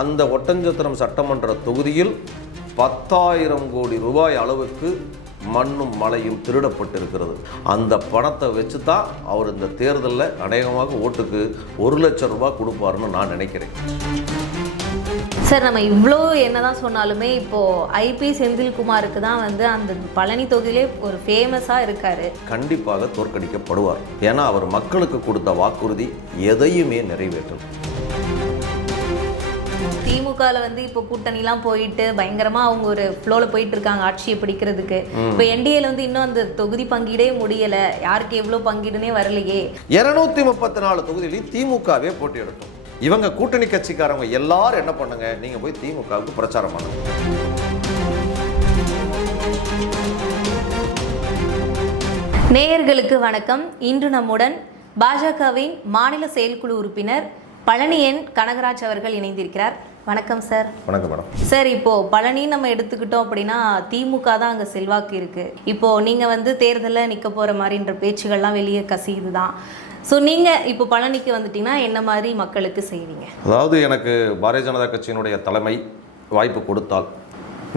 அந்த ஒட்டஞ்சத்திரம் சட்டமன்ற தொகுதியில் 10,000 கோடி ரூபாய் அளவுக்கு மண்ணும் மலையும் திருடப்பட்டிருக்கிறது. அந்த பணத்தை வச்சு தான் அவர் இந்த தேர்தலில் அநேகமாக ஓட்டுக்கு 1 லட்சம் ரூபாய் கொடுப்பாருன்னு நான் நினைக்கிறேன். சார், நம்ம இவ்வளோ என்னதான் சொன்னாலுமே இப்போது ஐபி செந்தில்குமாருக்கு தான் வந்து அந்த பழனி தொகுதியிலே ஒரு ஃபேமஸாக இருக்கார். கண்டிப்பாக தோற்கடிக்கப்படுவார். ஏன்னா அவர் மக்களுக்கு கொடுத்த வாக்குறுதி எதையுமே நிறைவேற்றும். திமுகவில் வந்து இப்போ கூட்டணிலாம் போயிட்டு பயங்கரமாக அவங்க ஒரு ஃப்ளோவில் போயிட்டு இருக்காங்க ஆட்சியை பிடிக்கிறதுக்கு. இப்போ என்டிஏல வந்து இன்னும் அந்த தொகுதி பங்கீடே முடியலை, யாருக்கு எவ்வளோ பங்கீடுனே வரலையே. 234 தொகுதியிலையும் திமுகவே போட்டி எடுக்கும். இவங்க கூட்டணி கட்சிக்காரங்க எல்லாரும் என்ன பண்ணுங்க, நீங்க போய் திமுகவுக்கு பிரச்சாரம் பண்ணுங்க. நேயர்களுக்கு வணக்கம். இன்று நம்முடன் பாஜகவின் மாநில செயற்குழு உறுப்பினர் பழனி என் கனகராஜ் அவர்கள் இணைந்திருக்கிறார். வணக்கம் சார். வணக்கம் மேடம். சார், இப்போ பழனி நம்ம எடுத்துக்கிட்டோம் அப்படின்னா திமுக தான் அங்கே செல்வாக்கு இருக்கு. இப்போ நீங்க வந்து தேர்தலில் நிற்க போற மாதிரின்ற பேச்சுகள்லாம் வெளியே கசியுது தான். ஸோ நீங்கள் இப்போ பழனிக்கு வந்துட்டீங்கன்னா என்ன மாதிரி மக்களுக்கு செய்வீங்க? அதாவது எனக்கு பாரதிய ஜனதா கட்சியினுடைய தலைமை வாய்ப்பு கொடுத்தால்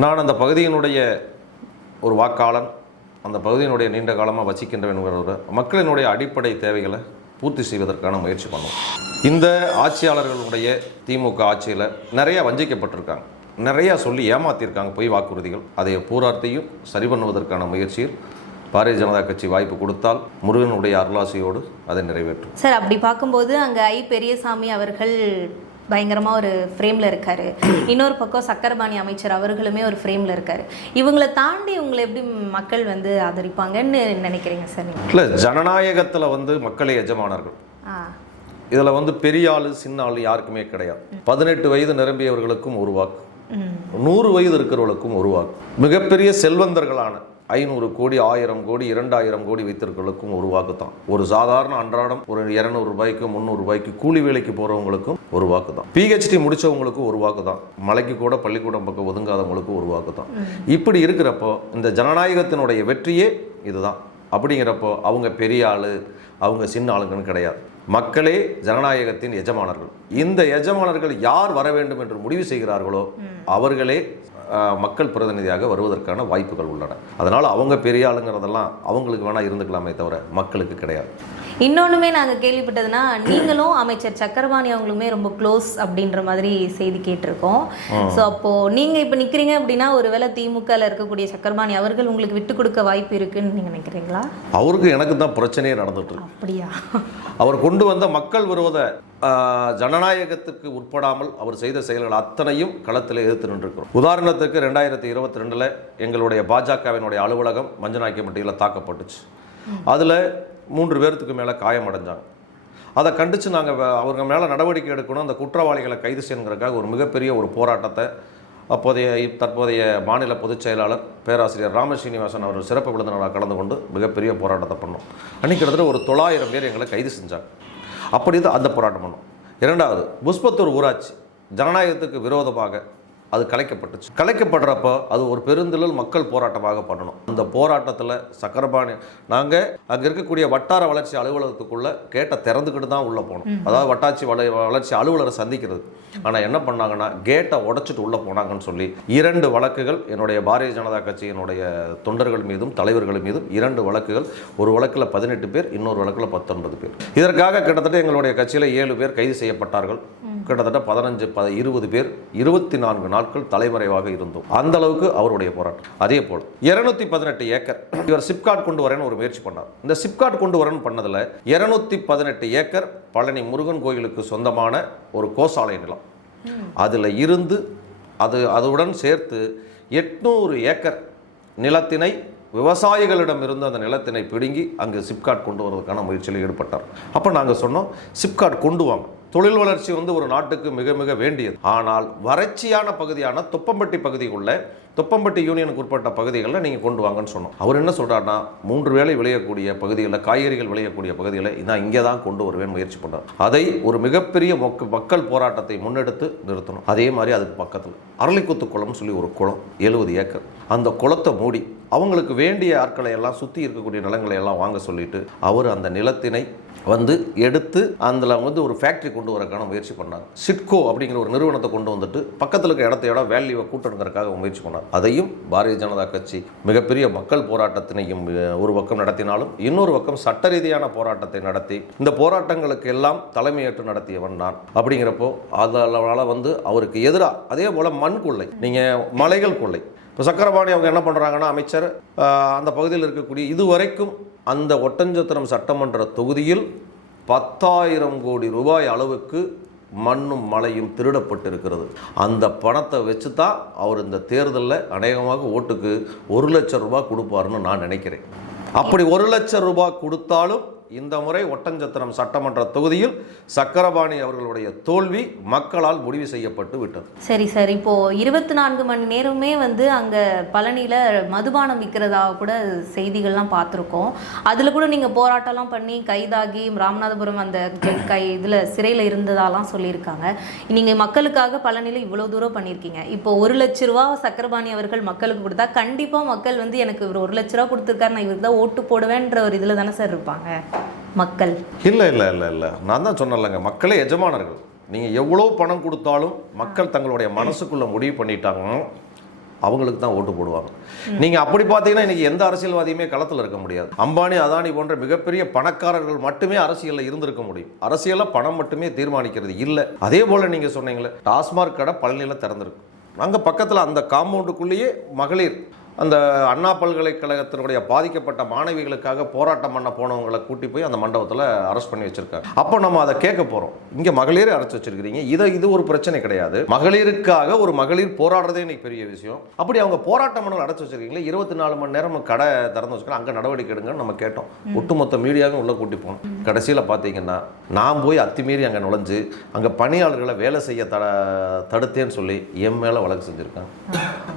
நான் அந்த பகுதியினுடைய ஒரு வாக்காளன், அந்த பகுதியினுடைய நீண்ட காலமாக வசிக்கின்ற மக்களினுடைய அடிப்படை தேவைகளை பூர்த்தி செய்வதற்கான முயற்சி பண்ணுவோம். இந்த ஆட்சியாளர்களுடைய திமுக ஆட்சியில் நிறையா வஞ்சிக்கப்பட்டிருக்காங்க, நிறையா சொல்லி ஏமாற்றிருக்காங்க பொய் வாக்குறுதிகள். அதை பூராத்தையும் சரி பண்ணுவதற்கான முயற்சியில் பாரதிய ஜனதா கட்சி வாய்ப்பு கொடுத்தால் முருகனுடைய அருளாசியோடு அதை நிறைவேற்றும். சார், அப்படி பார்க்கும்போது அங்கே பெரியசாமி அவர்கள் பயங்கரமாக ஒரு ஃப்ரேமில் இருக்கார். இன்னொரு பக்கம் சக்கரபாணி அமைச்சர் அவர்களுமே ஒரு ஃப்ரேமில் இருக்கார். இவங்களை தாண்டி உங்களை எப்படி மக்கள் வந்து ஆதரிப்பாங்கன்னு நினைக்கிறீங்க சார்? இல்லை, ஜனநாயகத்தில் வந்து மக்களே எஜமானர்கள். இதில் வந்து பெரிய ஆள் சின்ன ஆள் யாருக்குமே கிடையாது. 18 வயது நிரம்பியவர்களுக்கும் ஒரு வாக்கு, 100 வயது இருக்கிறவர்களுக்கும் ஒரு வாக்கு, மிகப்பெரிய செல்வந்தர்களான 500 கோடி 1000 கோடி 2000 கோடி வைத்திருக்கிறவங்களுக்கும் ஒரு வாக்கு தான். ஒரு சாதாரண அன்றாடம் ஒரு 200 ரூபாய்க்கு 300 ரூபாய்க்கு கூலி வேலைக்கு போகிறவங்களுக்கும் ஒரு வாக்கு தான். பிஹெச்டி முடித்தவங்களுக்கும் ஒரு வாக்கு தான். மலைக்கு கூட பள்ளிக்கூடம் பக்கம் ஒதுங்காதவங்களுக்கும் ஒரு வாக்கு தான். இப்படி இருக்கிறப்போ இந்த ஜனநாயகத்தினுடைய வெற்றியே இதுதான். அப்படிங்கிறப்போ அவங்க பெரிய ஆள், அவங்க சின்ன ஆளுங்கன்னு கிடையாது. மக்களே ஜனநாயகத்தின் எஜமானர்கள். இந்த எஜமானர்கள் யார் வர வேண்டும் என்று முடிவு செய்கிறார்களோ அவர்களே மக்கள் பிரதிநிதியாக வருவதற்கான வாய்ப்புகள் உள்ளன. அதனால் அவங்க பெரிய ஆளுங்கிறதெல்லாம் அவங்களுக்கு வேணால் இருந்துக்கலாமே தவிர மக்களுக்கு கிடையாது. இன்னொன்றுமே நாங்கள் கேள்விப்பட்டதுன்னா நீங்களும் அமைச்சர் சக்கரபாணி அவங்களுமே ரொம்ப க்ளோஸ் அப்படின்ற மாதிரி செய்தி கேட்டிருக்கோம். ஸோ அப்போது நீங்கள் இப்போ நிற்கிறீங்க அப்படின்னா ஒருவேளை திமுகவில் இருக்கக்கூடிய சக்கரபாணி அவர்கள் உங்களுக்கு விட்டு கொடுக்க வாய்ப்பு இருக்குன்னு நீங்கள் நினைக்கிறீங்களா? அவருக்கு எனக்கு தான் பிரச்சனையே நடந்துட்டு இருக்கு. அப்படியா? அவர் கொண்டு வந்த மக்கள் விரோத ஜனநாயகத்துக்கு உட்படாமல் அவர் செய்த செயல்கள் அத்தனையும் களத்தில் எதிர்த்து நின்றிருக்கிறோம். உதாரணத்துக்கு 2022 எங்களுடைய பாஜகவினுடைய அலுவலகம் மஞ்சநாயக்கம்பட்டியில் தாக்கப்பட்டுச்சு. அதில் 3 பேர்த்துக்கு மேலே காயமடைஞ்சாங்க. அதை கண்டித்து நாங்கள் அவங்க மேலே நடவடிக்கை எடுக்கணும், அந்த குற்றவாளிகளை கைது செய்யணுங்கிறதுக்காக ஒரு மிகப்பெரிய ஒரு போராட்டத்தை தற்போதைய மாநில பொதுச் செயலாளர் பேராசிரியர் ராமஸ்ரீனிவாசன் அவர் சிறப்பு விருந்தினராக கலந்து கொண்டு மிகப்பெரிய போராட்டத்தை பண்ணோம். அன்றைக்கி கிட்டத்தட்ட ஒரு 900 பேர் எங்களை கைது செஞ்சாங்க. அப்படி தான் அந்த போராட்டம் பண்ணோம். 2வது புஷ்பத்தூர் ஊராட்சி ஜனநாயகத்துக்கு விரோதமாக அது கலைக்கப்பட்டுச்சு. கலைக்கப்படுறப்போ அது ஒரு பெருந்திரள் மக்கள் போராட்டமாக பண்ணணும். அந்த போராட்டத்தில் சக்கரபாணி நாங்கள் அங்கே இருக்கக்கூடிய வட்டார வளர்ச்சி அலுவலகத்துக்குள்ளே கேட்டை திறந்துக்கிட்டு தான் உள்ளே போனோம். அதாவது வட்டாட்சி வளர்ச்சி அலுவலரை சந்திக்கிறது. ஆனால் என்ன பண்ணாங்கன்னா கேட்டை உடைச்சிட்டு உள்ளே போனாங்கன்னு சொல்லி 2 வழக்குகள் என்னுடைய பாரதிய ஜனதா கட்சியினுடைய தொண்டர்கள் மீதும் தலைவர்கள் மீதும் 2 வழக்குகள். ஒரு வழக்கில் 18 பேர், இன்னொரு வழக்கில் 19 பேர். இதற்காக கிட்டத்தட்ட எங்களுடைய கட்சியில் 7 பேர் கைது செய்யப்பட்டார்கள். கிட்டத்தட்ட 15-20 பேர் 24 நாட்கள் தலைமறைவாக இருந்தோம். அந்த அளவுக்கு அவருடைய போராட்டம். அதே போல் 218 ஏக்கர் இவர் சிப்காட் கொண்டு வரேன்னு ஒரு முயற்சி பண்ணார். இந்த சிப்காட் கொண்டு வரேன்னு பண்ணதில் 218 ஏக்கர் பழனி முருகன் கோயிலுக்கு சொந்தமான ஒரு கோசாலை நிலம். அதில் இருந்து அதுடன் சேர்த்து 800 ஏக்கர் நிலத்தினை விவசாயிகளிடம் இருந்து அந்த நிலத்தினை பிடுங்கி அங்கு சிப்காட் கொண்டு வருவதற்கான முயற்சியில் ஈடுபட்டார். அப்போ நாங்கள் சொன்னோம், சிப்காட் கொண்டு வாங்க. தொழில் வளர்ச்சி வந்து ஒரு நாட்டுக்கு மிக மிக வேண்டியது. ஆனால் வறட்சியான பகுதியான தொப்பம்பட்டி பகுதிக்குள்ள, தொப்பம்பட்டி யூனியனுக்கு உட்பட்ட பகுதிகளில் நீங்கள் கொண்டு வாங்கன்னு சொன்னோம். அவர் என்ன சொல்கிறாருன்னா 3 வேளை விளையக்கூடிய பகுதிகளில், காய்கறிகள் விளையக்கூடிய பகுதிகளை நான் இங்கே தான் கொண்டு வருவேன் முயற்சி பண்ணுறார். அதை ஒரு மிகப்பெரிய மக்கள் போராட்டத்தை முன்னெடுத்து நிறுத்தணும். அதே மாதிரி அதுக்கு பக்கத்தில் அரளிக்குத்து குளம்னு சொல்லி ஒரு குளம் 70 ஏக்கர். அந்த குளத்தை மூடி அவங்களுக்கு வேண்டிய ஆட்களை எல்லாம் சுற்றி இருக்கக்கூடிய நிலங்களை எல்லாம் வாங்க சொல்லிட்டு அவர் அந்த நிலத்தினை வந்து எடுத்து அதில் வந்து ஒரு ஃபேக்ட்ரி கொண்டு வரக்கான முயற்சி பண்ணார். சிட்கோ அப்படிங்கிற ஒரு நிறுவனத்தை கொண்டு வந்துட்டு பக்கத்தில் இருக்க இடத்தையோட வேல்யூவை கூட்டணுங்கிறதுக்காக முயற்சி பண்ணார். அதையும் பாரதிய ஜனதா கட்சி மிகப்பெரிய மக்கள் போராட்டத்தினையும் ஒரு பக்கம் நடத்தினாலும் இன்னொரு பக்கம் சட்ட ரீதியான போராட்டத்தை நடத்தி இந்த போராட்டங்களுக்கு எல்லாம் தலைமையேற்று நடத்தியவன் நான். அப்படிங்கிறப்போ அதனால் வந்து அவருக்கு எதிராக அதே போல் மண் கொள்ளை, நீங்கள் மலைகள் கொள்ளை. இப்போ சக்கரபாணி அவங்க என்ன பண்ணுறாங்கன்னா, அமைச்சர் அந்த பகுதியில் இருக்கக்கூடிய இதுவரைக்கும் அந்த ஒட்டஞ்சத்திரம் சட்டமன்ற தொகுதியில் 10,000 கோடி ரூபாய் அளவுக்கு மண்ணும் மலையும் திருடப்பட்டிருக்கிறது. அந்த பணத்தை வச்சு தான் அவர் இந்த தேர்தலில் அநேகமாக ஓட்டுக்கு 1 லட்சம் ரூபாய் கொடுப்பாருன்னு நான் நினைக்கிறேன். அப்படி 1 லட்சம் ரூபாய் கொடுத்தாலும் இந்த முறை ஒட்டஞ்சத்திரம் சட்டமன்ற தொகுதியில் சக்கரபாணி அவர்களுடைய தோல்வி மக்களால் முடிவு செய்யப்பட்டு விட்டது. சரி சார், இப்போ 24 மணி நேரமே வந்து அங்கே பழனியில் மதுபானம் விற்கிறதா கூட செய்திகள்லாம் பார்த்துருக்கோம். அதில் கூட நீங்கள் போராட்டம்லாம் பண்ணி கைதாகி ராமநாதபுரம் அந்த இதில் சிறையில் இருந்ததாலாம் சொல்லியிருக்காங்க. நீங்கள் மக்களுக்காக பழனியில் இவ்வளோ தூரம் பண்ணியிருக்கீங்க. இப்போ 1 லட்ச ரூபா சக்கரபாணி அவர்கள் மக்களுக்கு கொடுத்தா கண்டிப்பாக மக்கள் வந்து எனக்கு இவர் 1 லட்ச ரூபா கொடுத்துருக்காரு, நான் இவருக்கு தான் ஓட்டு போடுவேன்ற ஒரு இதில் தானே சார் இருப்பாங்க மக்கள்? இல்லை, நான் தான் சொன்னேன்லங்க, மக்களே எஜமானர்கள். நீங்கள் எவ்வளோ பணம் கொடுத்தாலும் மக்கள் தங்களுடைய மனசுக்குள்ளே முடிவு பண்ணிட்டாங்கன்னா அவங்களுக்கு தான் ஓட்டு போடுவாங்க. நீங்கள் அப்படி பார்த்தீங்கன்னா இன்றைக்கி எந்த அரசியல்வாதியுமே களத்தில் இருக்க முடியாது. அம்பானி, அதானி போன்ற மிகப்பெரிய பணக்காரர்கள் மட்டுமே அரசியலில் இருந்திருக்க முடியும். அரசியலில் பணம் மட்டுமே தீர்மானிக்கிறது இல்லை. அதே போல் நீங்கள் சொன்னீங்களே, டாஸ்மாக் கடை பழனியில் திறந்திருக்கு. அங்கே பக்கத்தில் அந்த காம்பவுண்டுக்குள்ளேயே மகளிர் அந்த அண்ணா பல்கலைக்கழகத்தினுடைய பாதிக்கப்பட்ட மாணவிகளுக்காக போராட்டம் பண்ண போனவங்களை கூட்டி போய் அந்த மண்டபத்தில் அரெஸ்ட் பண்ணி வச்சிருக்காங்க. அப்போ நம்ம அதை கேட்க போகிறோம், இங்கே மகளிரை அரெஸ்ட் வச்சிருக்கிறீங்க, இது ஒரு பிரச்சனை கிடையாது. மகளிருக்காக ஒரு மகளிர் போராடுறதே இன்னைக்கு பெரிய விஷயம். அப்படி அவங்க போராட்டம் பண்ண அடைச்சி வச்சிருக்கீங்களே, 24 மணி நேரம் கடை திறந்து வச்சுக்கலாம், அங்கே நடவடிக்கை எடுங்கன்னு நம்ம கேட்டோம். ஒட்டுமொத்த மீடியாவும் உள்ளே கூட்டி போனோம். கடைசியில் பார்த்தீங்கன்னா நான் போய் அத்துமீறி அங்கே நுழைஞ்சு அங்கே பணியாளர்களை வேலை செய்ய தடுத்தேன்னு சொல்லி என் மேலே வழக்கு செஞ்சுருக்காங்க.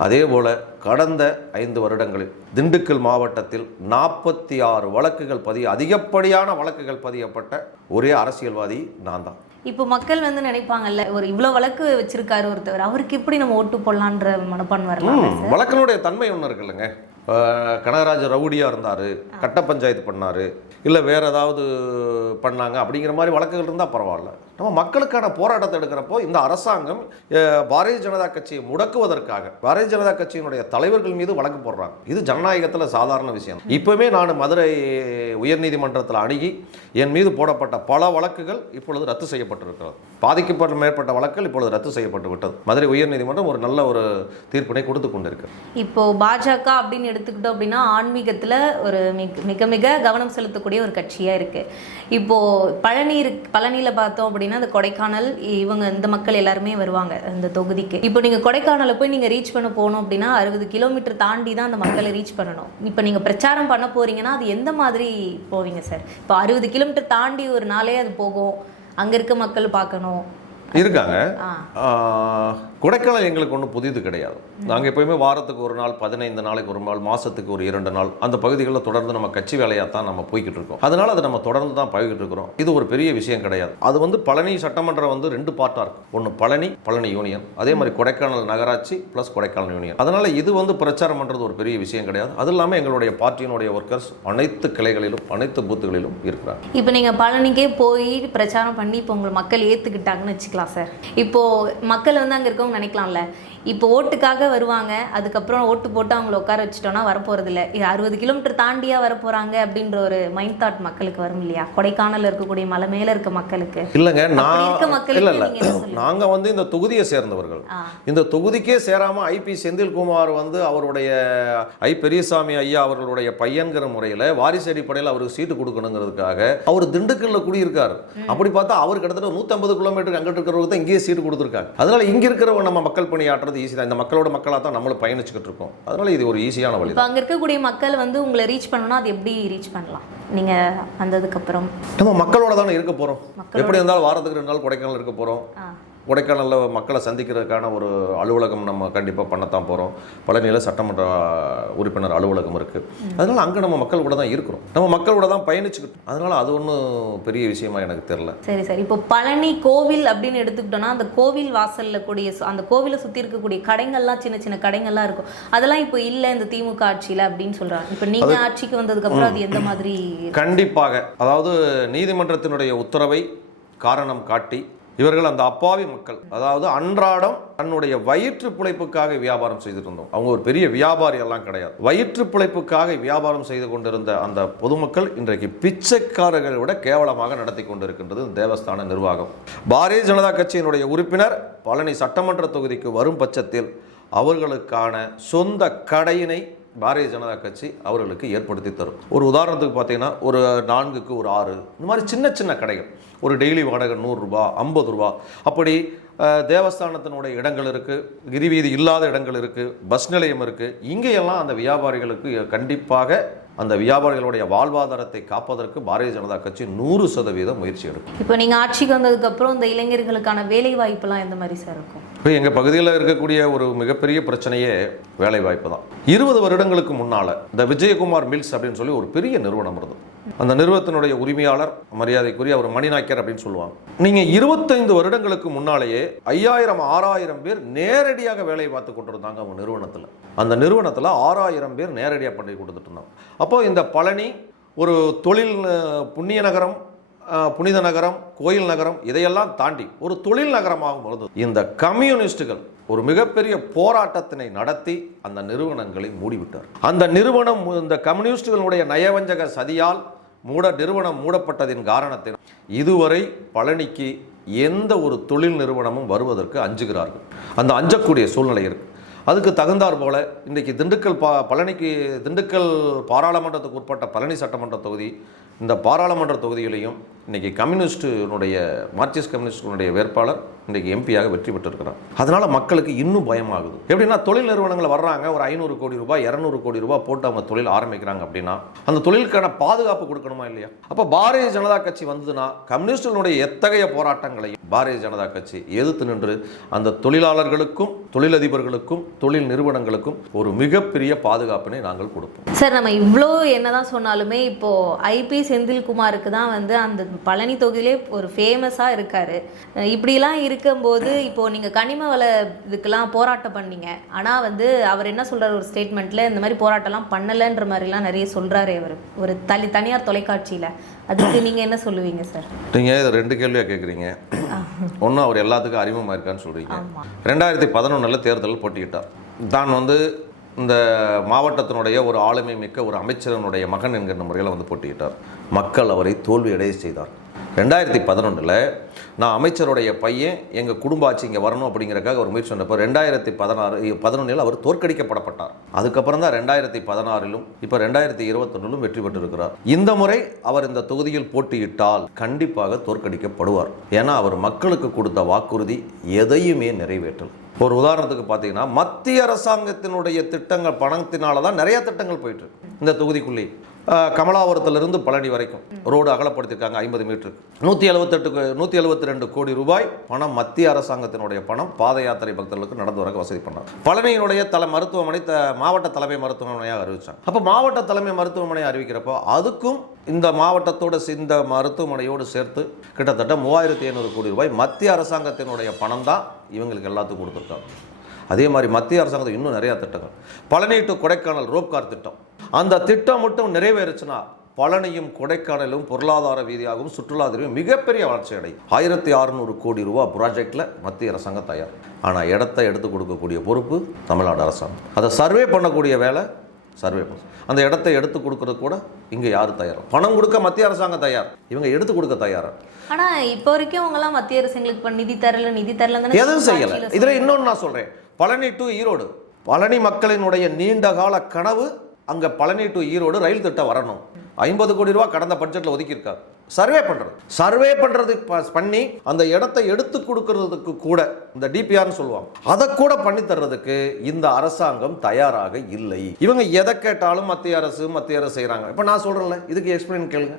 அதே போல் கடந்த 5 வருடங்களில் திண்டுக்கல் மாவட்டத்தில் 46 வழக்குகள் அதிகப்படியான வழக்குகள் பதியப்பட்ட ஒரே அரசியல்வாதி நான் தான். இப்போ மக்கள் வந்து நினைப்பாங்கல்ல, ஒரு இவ்வளோ வழக்கு வச்சிருக்காரு ஒருத்தவர், அவருக்கு எப்படி நம்ம ஓட்டு போடலான்ற மனப்பான் வரலாம். வழக்கினுடைய தன்மை ஒன்று இருக்குல்லங்க. கனகராஜ் ரவுடியாக இருந்தார், கட்ட பஞ்சாயத்து பண்ணார், இல்லை வேறு ஏதாவது பண்ணாங்க அப்படிங்கிற மாதிரி வழக்குகள் இருந்தால் பரவாயில்ல. நம்ம மக்களுக்கான போராட்டத்தை எடுக்கிறப்போ இந்த அரசாங்கம் பாரதிய ஜனதா கட்சியை முடக்குவதற்காக பாரதிய ஜனதா கட்சியினுடைய தலைவர்கள் மீது வழக்கு போடுறாங்க. இது ஜனநாயகத்தில் சாதாரண விஷயம். இப்போவே நான் மதுரை உயர்நீதிமன்றத்தில் அணுகி என் மீது போடப்பட்ட பல வழக்குகள் இப்பொழுது ரத்து செய்யப்பட்டிருக்கிறது. பாதிக்கப்பட்ட மேற்பட்ட வழக்குகள் இப்பொழுது ரத்து செய்யப்பட்டு விட்டது. மதுரை உயர்நீதிமன்றம் ஒரு நல்ல ஒரு தீர்ப்பினை கொடுத்து கொண்டிருக்கு. இப்போ பாஜக அப்படின்னு எடுத்துக்கிட்டோம் அப்படின்னா ஆன்மீகத்தில் ஒரு மிக மிக கவனம் செலுத்தக்கூடிய ஒரு கட்சியாக இருக்குது. இப்போது பழனியில் பார்த்தோம் அப்படின்னா அந்த கொடைக்கானல், இவங்க இந்த மக்கள் எல்லாருமே வருவாங்க அந்த தொகுதிக்கு. இப்போ நீங்கள் கொடைக்கானலை போய் நீங்கள் ரீச் பண்ண போகணும் அப்படின்னா 60 கிலோமீட்டர் தாண்டி தான் அந்த மக்களை ரீச் பண்ணணும். இப்போ நீங்கள் பிரச்சாரம் பண்ண போகிறீங்கன்னா அது எந்த மாதிரி போவீங்க சார்? இப்போ 60 கிலோமீட்டர் தாண்டி ஒரு நாளே அது போகும், அங்கே இருக்க மக்கள் பார்க்கணும் இருக்காங்க. கொடைக்கானல் எங்களுக்கு ஒன்றும் புதிது கிடையாது. நாங்கள் எப்போயுமே வாரத்துக்கு ஒரு நாள், 15 நாளைக்கு ஒரு நாள், மாதத்துக்கு ஒரு 2 நாள் அந்த பகுதிகளில் தொடர்ந்து நம்ம கட்சி வேலையாக தான் நம்ம போய்கிட்டு இருக்கோம். அதனால் அதை நம்ம தொடர்ந்து தான் போய்கிட்டு இருக்கிறோம். இது ஒரு பெரிய விஷயம் கிடையாது. அது வந்து பழனி சட்டமன்றம் வந்து 2 பார்ட்டாக இருக்கும். ஒன்று பழனி யூனியன், அதே மாதிரி கொடைக்கானல் நகராட்சி ப்ளஸ் கொடைக்கானல் யூனியன். அதனால் இது வந்து பிரச்சாரம் பண்ணுறது ஒரு பெரிய விஷயம் கிடையாது. அது இல்லாமல் எங்களுடைய பார்ட்டியினுடைய ஒர்க்கர்ஸ் அனைத்து கிளைகளிலும் அனைத்து பூத்துகளிலும் இருக்கிறாங்க. இப்போ நீங்கள் பழனிக்கே போய் பிரச்சாரம் பண்ணி இப்போ உங்களை மக்கள் ஏற்றுக்கிட்டாங்கன்னு வச்சுக்கலாம் சார். இப்போது மக்கள் வந்து அங்கே இருக்கவங்க நினைக்கலாம்ல, இப்போ ஓட்டுக்காக வருவாங்க, அதுக்கப்புறம் ஓட்டு போட்டு அவங்கள உட்கார வச்சுட்டோன்னா வரப்போகிறதில்ல, 60 கிலோமீட்டர் தாண்டியாக வரப்போகிறாங்க அப்படின்ற ஒரு மைண்ட் தாட் மக்களுக்கு வரும் இல்லையா? கொடைக்கானல் இருக்கக்கூடிய மலை மேலே இருக்க மக்களுக்கு. இல்லைங்க, நாங்கள் வந்து இந்த தொகுதியை சேர்ந்தவர்கள். இந்த தொகுதிக்கே சேராமல் ஐபி செந்தில்குமார் வந்து அவருடைய பெரியசாமி ஐயா அவர்களுடைய பையன்கிற முறையில் வாரிசு அடிப்படையில் அவருக்கு சீட்டு கொடுக்கணுங்கிறதுக்காக அவர் திண்டுக்கல்ல குடியிருக்காரு. அப்படி பார்த்தா அவர் கிட்டத்தட்ட 150 கிலோமீட்டருக்கு அங்கிட்டு இருக்கிறவங்க தான் இங்கேயே சீட்டு கொடுத்துருக்காங்க. அதனால இங்கே இருக்கிறவங்க நம்ம மக்கள் பணியாற்ற ஈஸி தான். இந்த மக்களோட மக்களாக தான் நம்மளும் பயணிச்சுக்கிட்டு இருக்கோம். அதனால இது ஒரு ஈஸியான வழி. இப்போ அங்கே இருக்கக்கூடிய மக்கள் வந்து உங்களை ரீச் பண்ணணும்னா அது எப்படி ரீச் பண்ணலாம்? நீங்கள் வந்ததுக்கப்புறம் நம்ம மக்களோட தானே இருக்க போகிறோம். எப்படி இருந்தாலும் வாரத்துக்கு 2 நாள் கொடைக்கானல் இருக்க போகிறோம். கொடைக்கானலில் மக்களை சந்திக்கிறதுக்கான ஒரு அலுவலகம் நம்ம கண்டிப்பாக பண்ணத்தான் போகிறோம். பழனியில் சட்டமன்ற உறுப்பினர் அலுவலகம் இருக்குது. அதனால் அங்கே நம்ம மக்கள் கூட தான் இருக்கிறோம், நம்ம மக்கள் கூட தான் பயணிச்சுக்கிட்டோம். அதனால் அது ஒன்றும் பெரிய விஷயமா எனக்கு தெரியல. சரி சார், இப்போ பழனி கோவில் அப்படின்னு எடுத்துக்கிட்டோம்னா அந்த கோவில் வாசலில் கூடிய அந்த கோவிலை சுற்றி இருக்கக்கூடிய கடைகள்லாம் சின்ன சின்ன கடைகள்லாம் இருக்கும், அதெல்லாம் இப்போ இல்லை இந்த திமுக ஆட்சியில் அப்படின்னு சொல்கிறாங்க. இப்போ நீங்கள் ஆட்சிக்கு வந்ததுக்கப்புறம் அது எந்த மாதிரி? கண்டிப்பாக, அதாவது நீதிமன்றத்தினுடைய உத்தரவை காரணம் காட்டி இவர்கள் அந்த அப்பாவி மக்கள், அதாவது அன்றாடம் தன்னுடைய வயிற்று பிழைப்புக்காக வியாபாரம் செய்துட்டு இருந்தோம். அவங்க ஒரு பெரிய வியாபாரி எல்லாம் கிடையாது. வயிற்று பிழைப்புக்காக வியாபாரம் செய்து கொண்டிருந்த அந்த பொதுமக்கள் இன்றைக்கு பிச்சைக்காரர்களை விட கேவலமாக நடத்தி கொண்டிருக்கின்றது தேவஸ்தான நிர்வாகம். பாரதிய ஜனதா கட்சியினுடைய உறுப்பினர் பழனி சட்டமன்ற தொகுதிக்கு வரும் பட்சத்தில் அவர்களுக்கான சொந்த கடையினை பாரதிய ஜனதா கட்சி அவர்களுக்கு ஏற்படுத்தி தரும். ஒரு உதாரணத்துக்கு பார்த்தீங்கன்னா, ஒரு 4க்கு ஒரு 6 இந்த மாதிரி சின்ன சின்ன கடைகள், ஒரு டெய்லி வாடகை 100 ரூபா 50 ரூபா, அப்படி தேவஸ்தானத்தினுடைய இடங்கள் இருக்குது, கிரிவீதி இல்லாத இடங்கள் இருக்குது, பஸ் நிலையம் இருக்குது. இங்கேயெல்லாம் அந்த வியாபாரிகளுக்கு கண்டிப்பாக அந்த வியாபாரிகளுடைய வாழ்வாதாரத்தை காப்பதற்கு பாரதிய ஜனதா கட்சி 100% முயற்சி எடுக்கும். இப்போ நீங்கள் ஆட்சிக்கு வந்ததுக்கப்புறம் இந்த இளைஞர்களுக்கான வேலை வாய்ப்புலாம் எந்த மாதிரி சார் இருக்கும்? இப்போ எங்கள் பகுதியில் இருக்கக்கூடிய ஒரு மிகப்பெரிய பிரச்சனையே வேலை வாய்ப்பு தான். 20 வருடங்களுக்கு முன்னால் இந்த விஜயகுமார் மில்ஸ் அப்படின்னு சொல்லி ஒரு பெரிய நிறுவனம் இருந்தது. அந்த நிறுவனத்தினுடைய உரிமையாளர் மரியாதைக்குரிய ஒரு மணிநாயக்கர் அப்படின்னு சொல்லுவாங்க. நீங்கள் 25 வருடங்களுக்கு முன்னாலேயே 5000 6000 பேர் நேரடியாக வேலை பார்த்து கொண்டிருந்தாங்க அவங்க நிறுவனத்தில். அந்த நிறுவனத்தில் 6000 பேர் நேரடியாக பண்ணி கொடுத்துட்டு இருந்தாங்க. அப்போ இந்த பழனி ஒரு தொழில் புண்ணிய நகரம், புனித நகரம், கோயில் நகரம், இதையெல்லாம் தாண்டி ஒரு தொழில் நகரமாகவும் இருந்தது. இந்த கம்யூனிஸ்டுகள் ஒரு மிகப்பெரிய போராட்டத்தினை நடத்தி அந்த நிறுவனங்களை மூடிவிட்டார். அந்த நிறுவனம் இந்த கம்யூனிஸ்டுகளுடைய நயவஞ்சக சதியால் நிறுவனம் மூடப்பட்டதின் காரணத்தினால் இதுவரை பழனிக்கு எந்த ஒரு தொழில் நிறுவனமும் வருவதற்கு அஞ்சுகிறார்கள். அந்த அஞ்சக்கூடிய சூழ்நிலை இருக்கு. அதுக்கு தகுந்தார் போல இன்றைக்கு திண்டுக்கல் பாராளுமன்றத்துக்கு உட்பட்ட பழனி சட்டமன்ற தொகுதி, இந்த பாராளுமன்ற தொகுதியிலையும் இன்றைக்கி மார்க்சிஸ்ட் கம்யூனிஸ்டுடைய வேட்பாளர் இன்றைக்கி எம்பியாக வெற்றி பெற்றிருக்கிறார். அதனால் மக்களுக்கு இன்னும் பயமாகுது. எப்படின்னா, தொழில் நிறுவனங்கள் வர்றாங்க, ஒரு 500 கோடி ரூபாய் 200 கோடி ரூபாய் போட்டு அவங்க தொழில் ஆரம்பிக்கிறாங்க அப்படின்னா அந்த தொழிலுக்கான பாதுகாப்பு கொடுக்கணுமா இல்லையா? அப்போ பாரதிய ஜனதா கட்சி வந்ததுன்னா கம்யூனிஸ்டுகளுடைய எத்தகைய போராட்டங்களையும் பாரதிய ஜனதா கட்சி எதிர்த்து நின்று அந்த தொழிலாளர்களுக்கும் தொழிலதிபர்களுக்கும் தொழில் நிறுவனங்களுக்கும் ஒரு மிகப்பெரிய பாதுகாப்பினை நாங்கள் கொடுப்போம். சார், நம்ம இவ்வளோ என்னதான் சொன்னாலுமே இப்போ ஐபி செந்தில்குமாருக்கு தான் அந்த பழனி தொகுதியிலே ஒரு ஃபேமஸாக இருக்காரு. இப்படிலாம் இருக்கும்போது இப்போ நீங்கள் கனிம வள இதுக்கெல்லாம் போராட்டம் பண்ணீங்க, ஆனால் அவர் என்ன சொல்கிறார் ஒரு ஸ்டேட்மெண்ட்டில், இந்த மாதிரி போராட்டம்லாம் பண்ணலைன்ற மாதிரிலாம் நிறைய சொல்கிறாரு அவர் ஒரு தனியார் தொலைக்காட்சியில். அதுக்கு நீங்கள் என்ன சொல்லுவீங்க சார்? நீங்கள் இதை 2 கேள்வியாக கேட்குறீங்க. ஒன்றும் அவர் எல்லாத்துக்கும் அறிமுகமாக இருக்கான்னு சொல்கிறீங்க. 2011 தேர்தல் போட்டியிட்டார். தான் இந்த மாவட்டத்தினுடைய ஒரு ஆளுமை மிக்க ஒரு அமைச்சரனுடைய மகன் என்கிற முறையில் போட்டியிட்டார். மக்கள் அவரை தோல்வியடைய செய்தார். 2011 நான் அமைச்சருடைய பையன் எங்கள் குடும்ப ஆட்சி இங்கே வரணும் அப்படிங்கிறக்காக ஒரு முயற்சி பண்ணப்போ 2011 அவர் தோற்கடிக்கப்படப்பட்டார். அதுக்கப்புறம் தான் 2016 இப்போ 2021 வெற்றி பெற்றிருக்கிறார். இந்த முறை அவர் இந்த தொகுதியில் போட்டியிட்டால் கண்டிப்பாக தோற்கடிக்கப்படுவார். ஏன்னா அவர் மக்களுக்கு கொடுத்த வாக்குறுதி எதையுமே நிறைவேற்றல். ஒரு உதாரணத்துக்கு பார்த்தீங்கன்னா, மத்திய அரசாங்கத்தினுடைய திட்டங்கள் பணத்தினால தான் நிறைய திட்டங்கள் போயிட்டு இருக்கு. இந்த தொகுதிக்குள்ளே கமலாபுரத்திலிருந்து பழனி வரைக்கும் ரோடு அகலப்படுத்தியிருக்காங்க 50 மீட்டருக்கு. 172 கோடி ரூபாய் பணம், மத்திய அரசாங்கத்தினுடைய பணம் பாத யாத்திரை பக்தர்களுக்கு நடந்து வர வசதி பண்ணார். பழனியினுடைய மருத்துவமனை மாவட்ட தலைமை மருத்துவமனையாக அறிவிச்சாங்க. அப்போ மாவட்ட தலைமை மருத்துவமனையை அறிவிக்கிறப்போ அதுக்கும் இந்த மாவட்டத்தோடு இந்த மருத்துவமனையோடு சேர்த்து கிட்டத்தட்ட 3500 கோடி ரூபாய் மத்திய அரசாங்கத்தினுடைய பணம் தான் இவங்களுக்கு எல்லாத்துக்கும் கொடுத்துருக்காங்க. அதே மாதிரி மத்திய அரசாங்கத்தில் இன்னும் நிறையா திட்டங்கள், பழனி டு கொடைக்கானல் ரோப்கார் திட்டம், அந்த திட்டம் மட்டும் நிறைவேறுச்சுன்னா பழனியும் கொடைக்கானலும் பொருளாதார ரீதியாகவும் சுற்றுலாத்துறையும் மிகப்பெரிய வளர்ச்சி அடையும். 1600 கோடி ரூபாய் ப்ராஜெக்டில் மத்திய அரசாங்கம் தயார். ஆனால் இடத்தை எடுத்து கொடுக்கக்கூடிய பொறுப்பு தமிழ்நாடு அரசாங்கம். அதை சர்வே பண்ணக்கூடிய வேலை சர்வே பண்ணும். அந்த இடத்தை எடுத்து கொடுக்கறது கூட இங்கே யார் தயார்? பணம் கொடுக்க மத்திய அரசாங்கம் தயார், இவங்க எடுத்து கொடுக்க தயாரா? ஆனால் இப்போ வரைக்கும் அவங்களாம் மத்திய அரசுங்களுக்கு நிதி தரல எதுவும் செய்யலை. இதில் இன்னொன்று நான் சொல்கிறேன், பழனி டு ஈரோடு, பழனி மக்களினுடைய நீண்ட கால கனவு அங்கே பழனி டு ஈரோடு ரயில் திட்டம் வரணும். 50 கோடி ரூபா கடந்த பட்ஜெட்டில் ஒதுக்கியிருக்காரு. சர்வே பண்ணுறது பண்ணி அந்த இடத்தை எடுத்து கொடுக்கறதுக்கு கூட இந்த டிபிஆர்னு சொல்லுவாங்க, அதை கூட பண்ணி தர்றதுக்கு இந்த அரசாங்கம் தயாராக இல்லை. இவங்க எதை கேட்டாலும் மத்திய அரசு செய்கிறாங்க. இப்போ நான் சொல்கிறேன்ல, இதுக்கு எக்ஸ்பிளைன் கேளுங்க.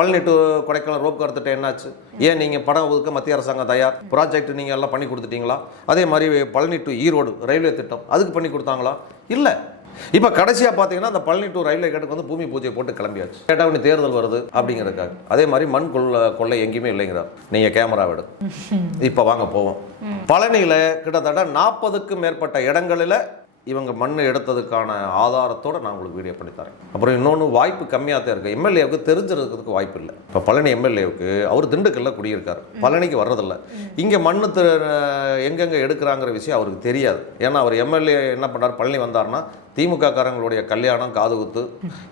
Palani to Kodaikanal rope car திட்டம் என்னாச்சு? ஏன் நீங்கள் படம் ஒதுக்க மத்திய அரசாங்கம் தயார்? ப்ராஜெக்ட் நீங்கள் எல்லாம் பண்ணி கொடுத்துட்டீங்களா? அதே மாதிரி பழனி டு ஈரோடு ரயில்வே திட்டம் அதுக்கு பண்ணி கொடுத்தாங்களா? இல்லை. இப்போ கடைசியாக பார்த்தீங்கன்னா அந்த பழனி டு ரயில்வே கேட்டுக்கு வந்து பூமி பூஜை போட்டு கிளம்பியாச்சு. கேட்டால் இன்னும் தேர்தல் வருது அப்படிங்கிறதுக்காக. அதே மாதிரி மண் கொள்ளை எங்கேயுமே இல்லைங்கிறார். நீங்கள் கேமரா விடு, இப்போ வாங்க போவோம். பழனியில் கிட்டத்தட்ட 40க்கும் மேற்பட்ட இடங்களில் இவங்க மண் எடுத்ததுக்கான ஆதாரத்தோடு நான் உங்களுக்கு வீடியோ பண்ணி தரேன். அப்புறம் இன்னொன்று வாய்ப்பு கம்மியாக தான் இருக்குது. எம்எல்ஏவுக்கு தெரிஞ்சிருக்கிறதுக்கு வாய்ப்பு இல்லை. இப்போ பழனி எம்எல்ஏவுக்கு அவர் திண்டுக்கல்ல குடியிருக்கார், பழனிக்கு வர்றதில்லை. இங்கே மண் எங்கெங்கே எடுக்கிறாங்கிற விஷயம் அவருக்கு தெரியாது. ஏன்னா அவர் எம்எல்ஏ என்ன பண்ணார், பழனி வந்தார்னா திமுக காரங்களுடைய கல்யாணம் காது குத்து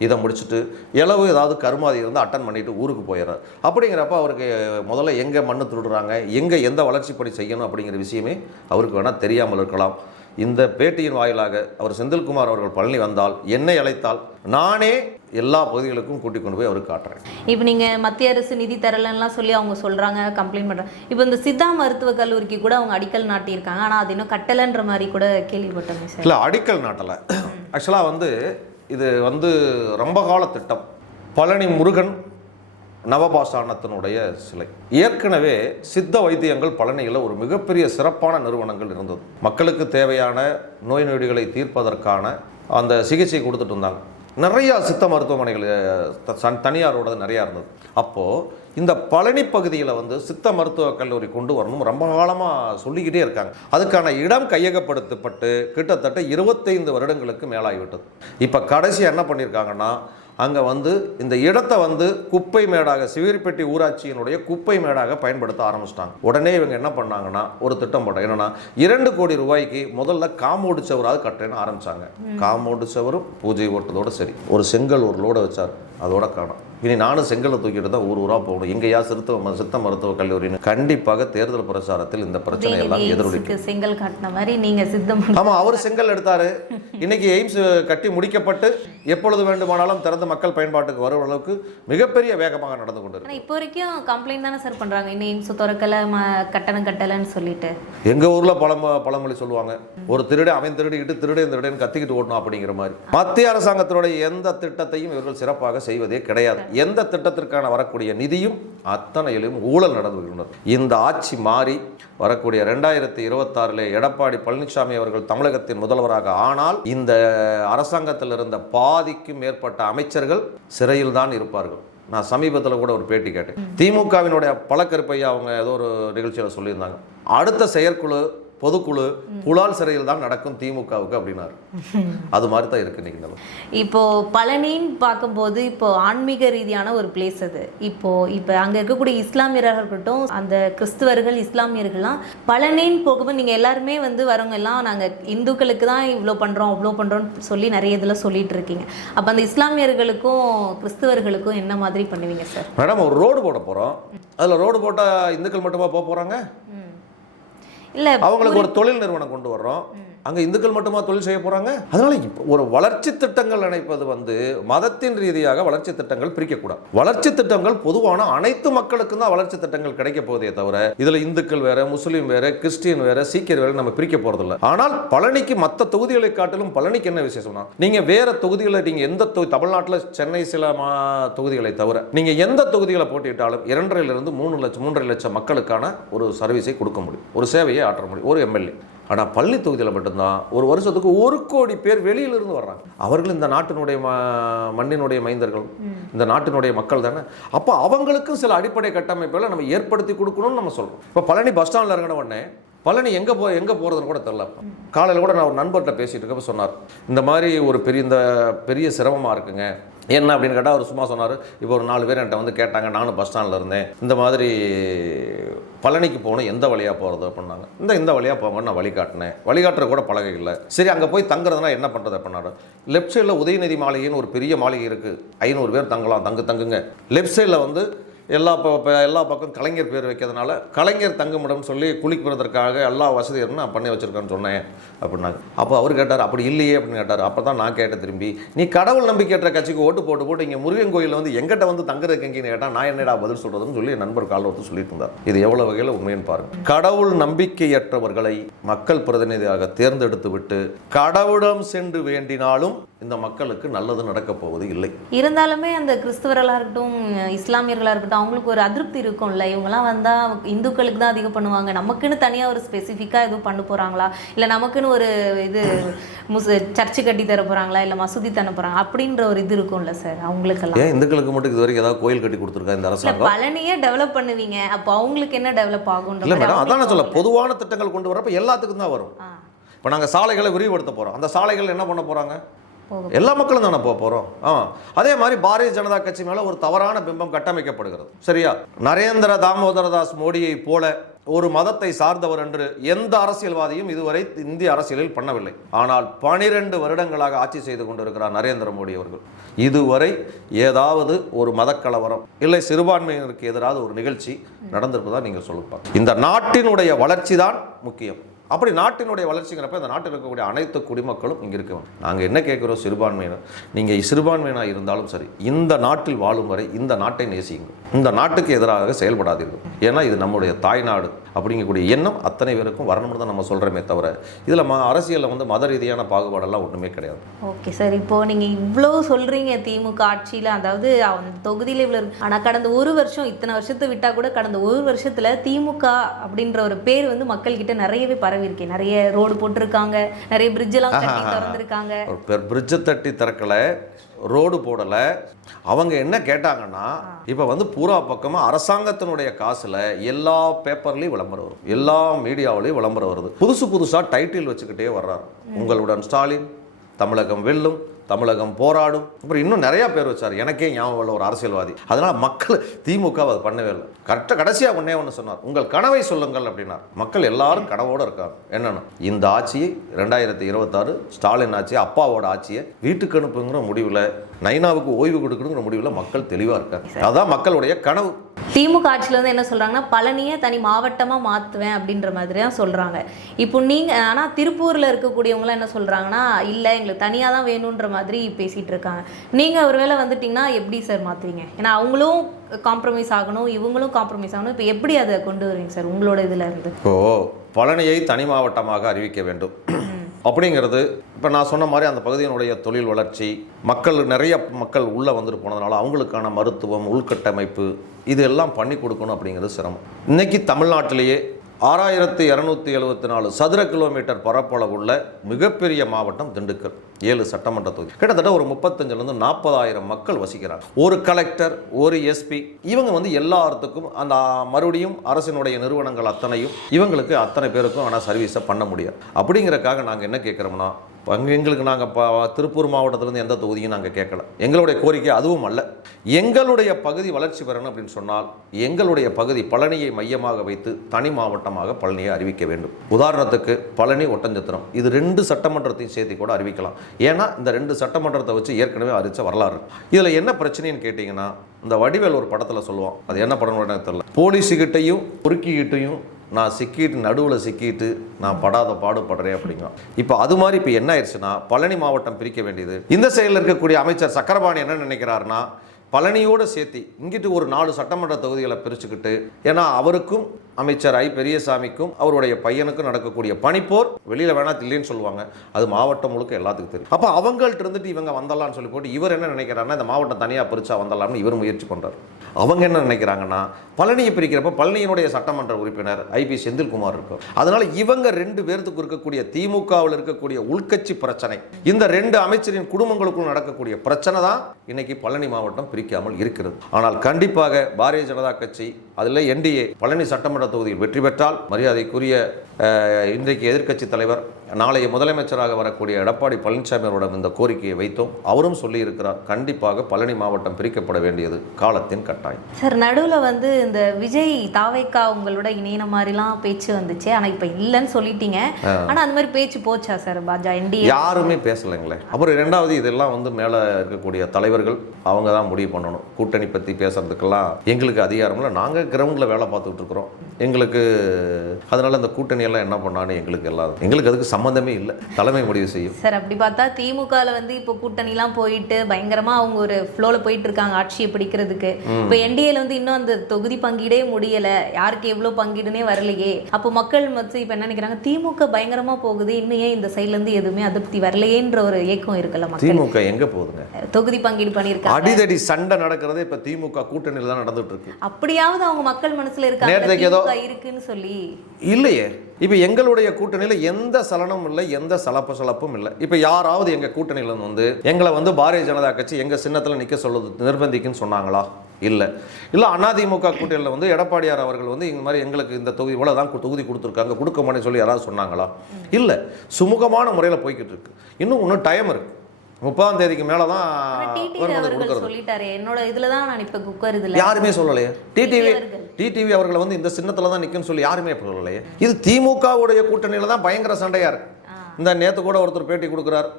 இதை முடிச்சுட்டு இளவு ஏதாவது கருமாதி இருந்து அட்டன் பண்ணிட்டு ஊருக்கு போயிடுறார். அப்படிங்கிறப்ப அவருக்கு முதல்ல எங்கே மண் திருடுறாங்க, எங்கே எந்த வளர்ச்சிப்படி செய்யணும் அப்படிங்கிற விஷயமே அவருக்கு வேணால் தெரியாமல் இருக்கலாம். இந்த பேட்டியின் வாயிலாக அவர் செந்தில்குமார் அவர்கள் பழனி வந்தால், என்னை அழைத்தால் நானே எல்லா பகுதிகளுக்கும் கூட்டிக் கொண்டு போய் அவருக்கு காட்டுறேன். இப்போ நீங்கள் மத்திய அரசு நிதி தரலன்னா சொல்லி அவங்க சொல்கிறாங்க, கம்ப்ளைண்ட் பண்ணுறாங்க. இப்போ இந்த சித்தா மருத்துவக் கல்லூரிக்கு கூட அவங்க அடிக்கல் நாட்டியிருக்காங்க, ஆனால் அது இன்னும் கட்டலைன்ற மாதிரி கூட கேள்விப்பட்டோம் சார். இல்லை, அடிக்கல் நாட்டலை. ஆக்சுவலாக வந்து இது வந்து ரொம்ப கால திட்டம். பழனி முருகன் நவபாஷாணத்தினுடைய சிலை. ஏற்கனவே சித்த வைத்தியங்கள் பழனியில் ஒரு மிகப்பெரிய சிறப்பான நிறுவனங்கள் இருந்தது. மக்களுக்கு தேவையான நோய் நொடிகளை தீர்ப்பதற்கான அந்த சிகிச்சை கொடுத்துட்டு இருந்தாங்க. நிறையா சித்த மருத்துவமனைகள் தனியாரோட நிறையா இருந்தது. அப்போது இந்த பழனி பகுதியில் வந்து சித்த மருத்துவக் கல்லூரி கொண்டு வரணும் ரொம்ப காலமாக சொல்லிக்கிட்டே இருக்காங்க. அதுக்கான இடம் கையகப்படுத்தப்பட்டு கிட்டத்தட்ட 25 வருடங்களுக்கு மேலாகிவிட்டது. இப்போ கடைசி என்ன பண்ணியிருக்காங்கன்னா, அங்கே வந்து இந்த இடத்தை வந்து குப்பை மேடாக, சிவிரிப்பட்டி ஊராட்சியினுடைய குப்பை மேடாக பயன்படுத்த ஆரம்பிச்சிட்டாங்க. உடனே இவங்க என்ன பண்ணாங்கன்னா ஒரு திட்டம் போட்டாங்க. என்னன்னா 2 கோடி ரூபாய்க்கு முதல்ல காம்பவுண்டு சவராது கட்டுறேன்னு ஆரம்பிச்சாங்க. காம்பவுண்டு சவரும் பூஜை ஓட்டத்தோடு சரி, ஒரு செங்கல் ஒரு லோடை வச்சார், அதோட காணும். இனி நானும் செங்கலை தூக்கிட்டு தான் ஊர் ஊராக போகணும். எங்கேயா சித்த மருத்துவ கல்லூரின்னு கண்டிப்பாக தேர்தல் பிரச்சாரத்தில் இந்த பிரச்சனை எல்லாம் எதிரொலிக்கும். செங்கல் காட்டின மாதிரி நீங்க சித்தம். ஆமா, அவர் செங்கல் எடுத்தாரு. இன்னைக்கு எய்ம்ஸ் கட்டி முடிக்கப்பட்டு எப்பொழுது வேண்டுமானாலும் திறந்த மக்கள் பயன்பாட்டுக்கு வரும் அளவுக்கு மிகப்பெரிய வேகமாக நடந்து கொண்டு இருக்கு. இப்போ வரைக்கும் கம்ப்ளைண்ட் தானே சார் பண்றாங்க, இன்னும் எய்ம்ஸ் திறக்கல, கட்டணம் கட்டலன்னு சொல்லிட்டு. எங்க ஊர்ல பழமொழி சொல்லுவாங்க, ஒரு திருட அவன் திருடிக்கிட்டு திருடன் கத்திக்கிட்டு ஓடணும் அப்படிங்கிற மாதிரி. மத்திய அரசாங்கத்தினுடைய எந்த திட்டத்தையும் இவர்கள் சிறப்பாக செய்வதே கிடையாது. எந்த திட்டத்திற்கான வரக்கூடிய நிதியும் அத்தனையிலும் ஊழல் நடந்து வருகிறது. இந்த ஆட்சி மாறி வரக்கூடிய 2026 எடப்பாடி பழனிசாமி அவர்கள் தமிழகத்தின் முதல்வராக ஆனால் இந்த அரசாங்கத்தில் இருந்த பாதிக்கும் மேற்பட்ட அமைச்சர்கள் சிறையில் தான் இருப்பார்கள். நான் சமீபத்தில் கூட ஒரு பேட்டி கேட்டேன். திமுகவினுடைய பழக்கருப்பையா அவங்க ஏதோ ஒரு நிகழ்ச்சியில் சொல்லியிருந்தாங்க, அடுத்த செயற்குழு பொதுக்குழு புலால் சிறையில் தான் நடக்கும் திமுகவுக்கு அப்படின்னாரு. அது மாதிரி தான் இருக்கு இன்னைக்கு. இப்போ பழனின்னு பார்க்கும்போது இப்போ ஆன்மீக ரீதியான ஒரு பிளேஸ் அது. இப்போ அங்க இருக்கக்கூடிய இஸ்லாமியர்கள் இருக்கட்டும், அந்த கிறிஸ்துவர்கள் இஸ்லாமியர்கள்லாம் பழனின்னு போகும்போது நீங்க எல்லாருமே வந்து வரவங்க எல்லாம் நாங்க இந்துக்களுக்கு தான் இவ்வளோ பண்றோம் அவ்வளோ பண்றோம்னு சொல்லி நிறைய இதில் சொல்லிட்டு இருக்கீங்க. அப்போ அந்த இஸ்லாமியர்களுக்கும் கிறிஸ்துவர்களுக்கும் என்ன மாதிரி பண்ணுவீங்க சார்? மேடம், ஒரு ரோடு போட போறோம், அதில் ரோடு போட்டால் இந்துக்கள் மட்டுமா போக போறாங்க? இல்லை, அவங்களுக்கு ஒரு தொழில் நிறுவனம் கொண்டு வர்றோம், அங்கே இந்துக்கள் மட்டுமா தொழில் செய்ய போறாங்க? அதனால ஒரு வளர்ச்சி திட்டங்கள் நினைப்பது வந்து மதத்தின் ரீதியாக வளர்ச்சி திட்டங்கள் பிரிக்கக்கூடாது. வளர்ச்சி திட்டங்கள் பொதுவான அனைத்து மக்களுக்கும் தான் வளர்ச்சி திட்டங்கள் கிடைக்க போதே தவிர இதுல இந்துக்கள் வேற, முஸ்லீம் வேற, கிறிஸ்டியன் வேற, சீக்கியர் வேற நம்ம பிரிக்க போறதில்லை. ஆனால் பழனிக்கு மற்ற தொகுதிகளை காட்டிலும் பழனிக்கு என்ன விசேஷம்னா, நீங்க வேற தொகுதிகளை நீங்க எந்த தமிழ்நாட்டில் சென்னை சில தொகுதிகளை தவிர நீங்க எந்த தொகுதிகளை போட்டிட்டாலும் 2.5 லட்சம் மக்களுக்கான ஒரு சர்வீஸை கொடுக்க முடியும், ஒரு சேவையை ஆற்ற முடியும் ஒரு எம்எல்ஏ. ஆனால் பள்ளி தொகுதியில் மட்டும்தான் ஒரு வருஷத்துக்கு 1 கோடி பேர் வெளியிலிருந்து வர்றாங்க. அவர்கள் இந்த நாட்டினுடைய மண்ணினுடைய மைந்தர்கள், இந்த நாட்டினுடைய மக்கள் தானே. அப்போ அவங்களுக்கும் சில அடிப்படை கட்டமைப்புகளை நம்ம ஏற்படுத்தி கொடுக்கணும்னு நம்ம சொல்கிறோம். இப்போ பழனி பஸ் ஸ்டாண்டில் இறங்கின உடனே பழனி எங்கே போகிறதுன்னு கூட தெரில. காலையில் கூட நான் ஒரு நண்பர்கிட்ட பேசிகிட்டு இருக்கப்போ சொன்னார், இந்த மாதிரி ஒரு பெரிய சிரமமாக இருக்குங்க. என்ன அப்படின்னு கேட்டால் அவர் சும்மா சொன்னார், இப்போ ஒரு 4 பேர் என்கிட்ட வந்து கேட்டாங்க, நானும் பஸ் ஸ்டாண்டில் இருந்தேன், இந்த மாதிரி பழனிக்கு போகணும், எந்த வழியாக போகிறது அப்படின்னாங்க. இந்த வழியாக போங்கன்னு நான் வழிகாட்டுற கூட பழக இல்லை. சரி, அங்கே போய் தங்குறதுனா என்ன பண்ணுறது அப்படின்னாரு. லெஃப்ட் சைடில் உதயநிதி மாளிகைன்னு ஒரு பெரிய மாளிகை இருக்குது, 500 பேர் தங்கலாம், தங்குங்க. லெஃப்ட் சைடில் வந்து எல்லா பக்கம் கலைஞர் பேர் வைக்கிறதுனால கலைஞர் தங்குமிடம்னு சொல்லி குளிக்கிறதுக்காக எல்லா வசதியும் நான் பண்ணி வச்சுருக்கேன்னு சொன்னேன் அப்படின்னாங்க. அப்போ அவர் கேட்டார், அப்படி இல்லையே அப்படின்னு கேட்டார். அப்போ தான் நான் கேட்டேன் திரும்பி, நீ கடவுள் நம்பிக்கையற்ற கட்சிக்கு ஓட்டு போட்டு இங்கே முருகன் கோயிலில் வந்து எங்கிட்ட வந்து தங்குறதுக்கு எங்கேன்னு கேட்டால் நான் என்னடா பதில் சொல்கிறதுன்னு சொல்லி என் நண்பர் கால் ஒருத்தர் சொல்லிட்டு இருந்தார். இது எவ்வளோ வகையில் உண்மைன்னு பாருங்கள். கடவுள் நம்பிக்கையற்றவர்களை மக்கள் பிரதிநிதியாக தேர்ந்தெடுத்து விட்டு கடவுளிடம் சென்று வேண்டினாலும் இந்த மக்களுக்கு நல்லது நடக்கப் போவது இல்லை. இருந்தாலுமே அந்த கிறிஸ்தவர்களாக இருக்கட்டும், இஸ்லாமியர்களாக இருக்கட்டும், அவங்களுக்கு ஒரு அதிருப்தி இருக்கும்ல. இவங்கெல்லாம் வந்தால் இந்துக்களுக்கு தான் அதிகம் பண்ணுவாங்க, நமக்குன்னு தனியாக ஒரு ஸ்பெசிஃபிக்காக எதுவும் பண்ண போகிறாங்களா, இல்லை நமக்குன்னு ஒரு இது சர்ச்சு கட்டி தர போகிறாங்களா, இல்லை மசூதி தர போகிறாங்க அப்படின்ற ஒரு இது இருக்கும்ல சார் அவங்களுக்கெல்லாம். ஏன் இந்துக்களுக்கு மட்டும் இது வரைக்கும் ஏதாவது கோயில் கட்டி கொடுத்துருக்கா இந்த அரசாங்கம்? பழனியே டெவலப் பண்ணுவீங்க, அப்போ அவங்களுக்கு என்ன டெவலப் ஆகும்? இல்லை மேடம், அதான் நான் சொல்ல, பொதுவான திட்டங்கள் கொண்டு வரப்ப எல்லாத்துக்கும் தான் வரும். இப்போ நாங்கள் சாலைகளை விரிவுபடுத்த போகிறோம், அந்த சாலைகள் என்ன பண்ண போகிறாங்க? எல்லா மக்களும் தானே போக போகிறோம். அதே மாதிரி பாரதிய ஜனதா கட்சி மேலே ஒரு தவறான பிம்பம் கட்டமைக்கப்படுகிறது. சரியா? நரேந்திர தாமோதரதாஸ் மோடியை போல ஒரு மதத்தை சார்ந்தவர் என்று எந்த அரசியல்வாதியும் இதுவரை இந்திய அரசியலில் பண்ணவில்லை. ஆனால் 12 வருடங்களாக ஆட்சி செய்து கொண்டிருக்கிறார் நரேந்திர மோடி அவர்கள். இதுவரை ஏதாவது ஒரு மதக்கலவரம் இல்லை சிறுபான்மையினருக்கு எதிராக ஒரு நிகழ்ச்சி நடந்திருப்பதா நீங்கள் சொல்லுப்பாங்க. இந்த நாட்டினுடைய வளர்ச்சி தான் முக்கியம். அப்படி நாட்டினுடைய வளர்ச்சிங்கிறப்ப இந்த நாட்டில் இருக்கக்கூடிய அனைத்து குடிமக்களும் இங்கே இருக்க வேண்டும். நாங்கள் என்ன கேட்குறோம், சிறுபான்மையினர், நீங்கள் சிறுபான்மையினாக இருந்தாலும் சரி, இந்த நாட்டில் வாழும் வரை இந்த நாட்டை நேசியுங்கள், இந்த நாட்டுக்கு எதிராக செயல்படாதீர்கள். ஏன்னா இது நம்முடைய தாய்நாடு அப்படிங்கக்கூடிய எண்ணம் அத்தனை பேருக்கும் வரணும்னு தான் நம்ம சொல்கிறோமே தவிர இதில் அரசியலில் வந்து மத ரீதியான பாகுபாடெல்லாம் ஒன்றுமே கிடையாது. ஓகே சார், இப்போது நீங்கள் இவ்வளோ சொல்கிறீங்க திமுக ஆட்சியில், அதாவது அந்த தொகுதியில் இவ்வளோ, ஆனால் கடந்த ஒரு வருஷம், இத்தனை வருஷத்தை விட்டால் கூட கடந்த ஒரு வருஷத்தில் திமுக அப்படின்ற ஒரு பேர் வந்து மக்கள்கிட்ட நிறையவே பரவிருக்கேன். நிறைய ரோடு போட்டிருக்காங்க, நிறைய பிரிட்ஜெல்லாம் கட்டி திறந்துருக்காங்க. பிரிட்ஜை தட்டி திறக்கலை, ரோடு போடலை. அவங்க என்ன கேட்டாங்கன்னா, இப்போ வந்து பூரா பக்கமாக அரசாங்கத்தினுடைய காசில் எல்லா பேப்பர்லேயும் விளம்பரம் வரும், எல்லா மீடியாவிலையும் விளம்பரம் வருது. புதுசாக டைட்டில் வச்சுக்கிட்டே வர்றாரு. உங்களுடன் ஸ்டாலின், தமிழகம் வெல்லும், தமிழகம் போராடும், அப்புறம் இன்னும் நிறையா பேர் வச்சார். எனக்கே ஞாபகம் உள்ள ஒரு அரசியல்வாதி. அதனால் மக்கள் திமுக அதை பண்ணவே இல்லை. கடைசியாக ஒன்று சொன்னார், உங்கள் கனவை சொல்லுங்கள் அப்படின்னார். மக்கள் எல்லாரும் கனவோடு இருக்காங்க. என்னென்னா, இந்த ஆட்சியை 2026 ஸ்டாலின் ஆட்சியை, அப்பாவோட ஆட்சியை வீட்டுக்கு அனுப்புங்கிற முடிவில், நைனாவுக்கு ஓய்வு கொடுக்கணுங்கிற முடிவில் மக்கள் தெளிவாக இருக்காங்க. அதுதான் மக்களுடைய கனவு. திமுக ஆட்சியில் வந்து என்ன சொல்கிறாங்கன்னா, பழனியை தனி மாவட்டமாக மாற்றுவேன் அப்படின்ற மாதிரி தான் சொல்கிறாங்க. இப்போ நீங்கள் ஆனால் திருப்பூரில் இருக்கக்கூடியவங்களாம் என்ன சொல்கிறாங்கன்னா, இல்லை எங்களுக்கு தனியாக தான் வேணுன்ற மாதிரி பேசிகிட்டு இருக்காங்க. நீங்கள் ஒரு வேளை வந்துட்டிங்கன்னா எப்படி சார் மாற்றுவீங்க? ஏன்னா அவங்களும் காம்ப்ரமைஸ் ஆகணும், இவங்களும் காம்ப்ரமைஸ் ஆகணும். இப்போ எப்படி அதை கொண்டு வருவீங்க சார் உங்களோட இதில் இருந்து? பழனியை தனி மாவட்டமாக அறிவிக்க வேண்டும் அப்படிங்கிறது, இப்போ நான் சொன்ன மாதிரி அந்த பகுதியினுடைய தொழில் வளர்ச்சி, நிறைய மக்கள் உள்ளே வந்துட்டு போனதுனால அவங்களுக்கான மருத்துவம், உள்கட்டமைப்பு இது எல்லாம் பண்ணி கொடுக்கணும் அப்படிங்கிறது சிரமம். இன்றைக்கி தமிழ்நாட்டிலேயே 6274 சதுர கிலோமீட்டர் பரப்பளவுள்ள மிகப்பெரிய மாவட்டம் திண்டுக்கல். 7 சட்டமன்ற தொகுதி, கிட்டத்தட்ட ஒரு 35,000 to 40,000 மக்கள் வசிக்கிறாங்க. ஒரு கலெக்டர், ஒரு எஸ்பி, இவங்க வந்து எல்லாத்துக்கும் அந்த மறுபடியும் அரசினுடைய நிறுவனங்கள் அத்தனையும் இவங்களுக்கு அத்தனை பேருக்கும் ஆனால் சர்வீஸை பண்ண முடியாது. அப்படிங்கிறக்காக நாங்கள் என்ன கேட்குறோம்னா, எங்களுக்கு நாங்கள் திருப்பூர் மாவட்டத்திலேருந்து எந்த தொகுதியும் நாங்கள் கேட்கல. எங்களுடைய கோரிக்கை அதுவும் அல்ல. எங்களுடைய பகுதி வளர்ச்சி பெறணும் அப்படின்னு சொன்னால் எங்களுடைய பகுதி பழனியை மையமாக வைத்து தனி மாவட்டமாக பழனியை அறிவிக்க வேண்டும். உதாரணத்துக்கு பழனி, ஒட்டஞ்சத்திரம், இது 2 சட்டமன்றத்தையும் சேர்த்து கூட அறிவிக்கலாம். ஏன்னா இந்த 2 சட்டமன்றத்தை வச்சு ஏற்கனவே அறிவித்த வரலாறு. இதில் என்ன பிரச்சனைன்னு கேட்டிங்கன்னா, இந்த வடிவேல் ஒரு படத்தில் சொல்லுவான், அது என்ன படம்னு தெரியல, போலீஸுக்கிட்டையும் பொறுக்கிக்கிட்டையும் நான் நடுவில் சிக்கிட்டு நான் படாத பாடுபடுறேன் அப்படிங்க. இப்போ அது மாதிரி இப்போ என்ன ஆயிடுச்சுன்னா, பழனி மாவட்டம் பிரிக்க வேண்டியது. இந்த செயலில் இருக்கக்கூடிய அமைச்சர் சக்கரபாணி என்ன நினைக்கிறாருன்னா, பழனியோடு சேர்த்து இங்கிட்டு ஒரு 4 சட்டமன்ற தொகுதிகளை பிரிச்சுக்கிட்டு, ஏன்னா அவருக்கும் அமைச்சர் பெரியசாமிக்கும் அவருடைய பையனுக்கும் நடக்கக்கூடிய பனிப்போர் வெளியில் வேணா இல்லைன்னு சொல்லுவாங்க, அது மாவட்டம் முழுக்க எல்லாத்துக்கும் தெரியும். அப்போ அவங்கள்ட்ட இருந்துட்டு இவங்க வந்தலாம்னு சொல்லி போட்டு இவர் என்ன நினைக்கிறாருன்னா, இந்த மாவட்டம் தனியாக பிரிச்சா வந்தலாம்னு இவர் முயற்சி பண்ணுறாரு. அவங்க என்ன நினைக்கிறாங்கன்னா, பழனியை பிரிக்கிறப்ப பழனியினுடைய சட்டமன்ற உறுப்பினர் ஐபி செந்தில்குமார் இருக்கும். அதனால இவங்க 2 பேருக்கு இருக்கக்கூடிய திமுகவில் இருக்கக்கூடிய உள்கட்சி பிரச்சனை, இந்த 2 அமைச்சரின் குடும்பங்களுக்குள் நடக்கக்கூடிய பிரச்சனை தான் இன்னைக்கு பழனி மாவட்டம் பிரிக்காமல் இருக்கிறது. ஆனால் கண்டிப்பாக பாரதிய ஜனதா கட்சி, அதில் என்டிஏ பழனி சட்டமன்ற தொகுதியில் வெற்றி பெற்றால் மரியாதைக்குரிய இன்றைக்கு எதிர்க்கட்சி தலைவர், நாளைய முதலமைச்சராக வரக்கூடிய எடப்பாடி பழனிசாமி அவரிடம் இந்த கோரிக்கையை வைத்தோம். அவரும் சொல்லி இருக்கிறார், கண்டிப்பாக பழனி மாவட்டம் பிரிக்கப்பட வேண்டியது காலத்தின் கட்டாயம். சார், நடுவில் வந்து இந்த விஜய் தாவேக்கா உங்களோட இணையின மாதிரிலாம் பேச்சு வந்துச்சு, ஆனால் இப்போ இல்லைன்னு சொல்லிட்டீங்க. ஆனால் அந்த மாதிரி பேச்சு போச்சா சார்? பாஜக என்டிஏ யாருமே பேசலைங்களே. அப்புறம் 2வது, இதெல்லாம் வந்து மேலே இருக்கக்கூடிய தலைவர்கள் அவங்க தான் முடிவு பண்ணணும். கூட்டணி பற்றி பேசுறதுக்கெல்லாம் எங்களுக்கு அதிகாரம் இல்லை. நாங்கள் கிரவுண்டில் வேலை பார்த்துக்கிட்டு இருக்கிறோம். எங்களுக்கு அதனால் அந்த கூட்டணியெல்லாம் என்ன பண்ணான்னு எங்களுக்கு அதுக்கு சம்மந்தமே இல்லை. தலைமை முடிவு செய்யும். சார் அப்படி பார்த்தா திமுகவில் வந்து இப்போ கூட்டணிலாம் போயிட்டு பயங்கரமாக அவங்க ஒரு ஃப்ளோவில் போயிட்டு இருக்காங்க ஆட்சியை பிடிக்கிறதுக்கு. இப்போ என்டிஏல வந்து இன்னும் அந்த தொகுதி பங்கீடே முடியலை, யாருக்கு எவ்வளோ பங்கீடுனே வரலையே. அப்போ மக்கள் மத்திய இப்போ என்ன நினைக்கிறாங்க, திமுக பயங்கரமாக போகுது, இன்னும் ஏன் இந்த சைட்லேருந்து எதுவுமே அதிருப்தி வரலையேன்ற ஒரு ஏக்கம் இருக்குல்ல மக்கள். திமுக எங்கே போகுதுங்க? தொகுதி பங்கீடு பண்ணியிருக்காங்க. அடிதடி சண்டை நடக்கிறதே இப்போ திமுக கூட்டணியில் தான் நடந்துட்டு இருக்கு. அப்படியாவது அவங்க மக்கள் மனசுல இருக்காங்க இருக்குன்னு சொல்லி இல்லையே. இப்போ எங்களுடைய கூட்டணியில் எந்த சலனமும் இல்லை, எந்த சலப்பும் இல்லை. இப்போ யாராவது எங்கள் கூட்டணியில் வந்து எங்களை வந்து பாரதிய ஜனதா கட்சி எங்கள் சின்னத்தில் நிற்க சொல்லுது நிர்பந்திக்குன்னு சொன்னாங்களா? இல்லை. அதிமுக கூட்டணியில் வந்து எடப்பாடியார் அவர்கள் வந்து இந்த மாதிரி எங்களுக்கு இந்த தொகுதி இவ்வளோ தான் தொகுதி கொடுத்துருக்காங்க, கொடுக்க மாட்டேன்னு சொல்லி யாராவது சொன்னாங்களா? இல்லை. சுமூகமான முறையில் போய்கிட்டு இருக்கு. இன்னும் டைம் இருக்கு. 30ஆம் தேதிக்கு மேலே தான் யாருமே சொல்லலையே. டிடிவி அவர்களை வந்து இந்த சின்னத்தில் தான் நிற்குன்னு சொல்லி யாருமே சொல்லலையே. இது திமுகவுடைய கூட்டணியில் தான் பயங்கர சண்டையாக இருக்கு. இந்த நேற்று கூட ஒருத்தர் பேட்டி கொடுக்குறார்.